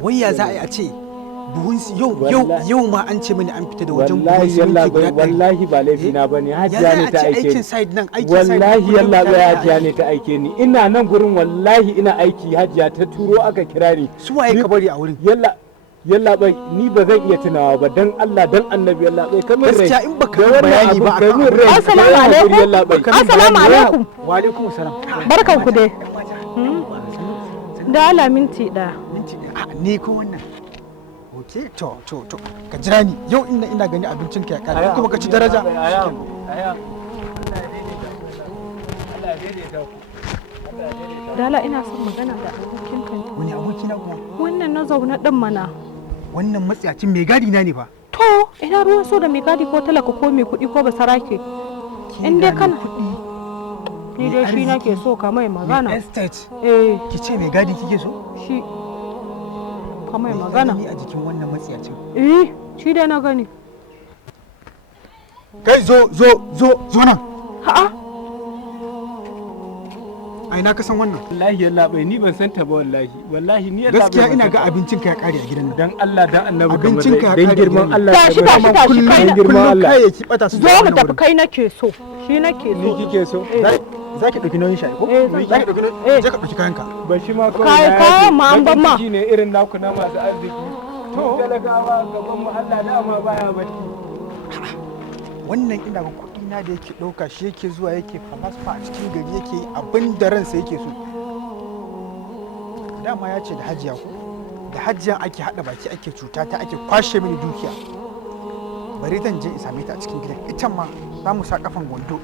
Wai ya za a yi a ce buhun yau ma an ce mini an fita da wajen buhun siminti guda ɗari. Wallahi ba laifina ba ne, hajiya ne ta aike ni. Wallahi yalla bai hajiya ne ta aike ni. Ina nan gurin wallahi ina aiki, hajiya ta turo aka kira ni. Su waye ka bari a wurin? Yalla bai ni ba zan iya tunawa ba, dan Allah dan Annabi yalla bai kamar rai. Gaskiya in baka bayani ba Assalamu alaikum. Assalamu alaikum. Wa alaikum salam. Barkan ku dai. Da ala minti ɗaya. Ni ko wannan. Ok, to ka jira ni yau ina gani abincin ka ya kare kuma ka ci daraja. Dala ina son magana da abokin ka. Wani aboki na kuma? Wannan na zaune din mana. Wannan matsiyacin mai gadi na ne ba. To, ina ruwan so da mai gadi ko talaka ko mai kuɗi ko basarake. In dai kana kuɗi. Ni dai shi nake so ka mai magana. Estate. Ki ce mai gadi kike so? Shi. Ka mai magana. Ni a jikin wannan matsiyacin. Shi dai na gani. Kai zo nan. Ha'a. Ai na kasan wannan. Wallahi yalla bai ni ban san ta ba wallahi ni yalla bai. Gaskiya ina ga abincin ka ya kare a gidan nan. Dan Allah dan Annabi abincin ka ya kare. Dan girman Allah. Tashi kai kullum kayayyaki bata su. Zo mu tafi kai nake so. Shi nake so. Ni kike so? Za ki ɗauki nauyin shi ko? Za ki ɗauki nauyin? Je ka ɗauki kayanka. Ba shi ma kayan ma an ban ma. Shi ne irin naku na masu arziki. To talakawa gaban mu Allah da ma baya bacci. Wannan ina ga kuɗi na da yake ɗauka shi yake zuwa yake falasfa a cikin gari yake abin da ransa yake so. Dama ya ce da hajiya ko? Da hajiyan ake haɗa baki ake cuta ta ake kwashe mini dukiya. Bari zan je in same ta a cikin gidan. Ita ma za mu sa kafan wando.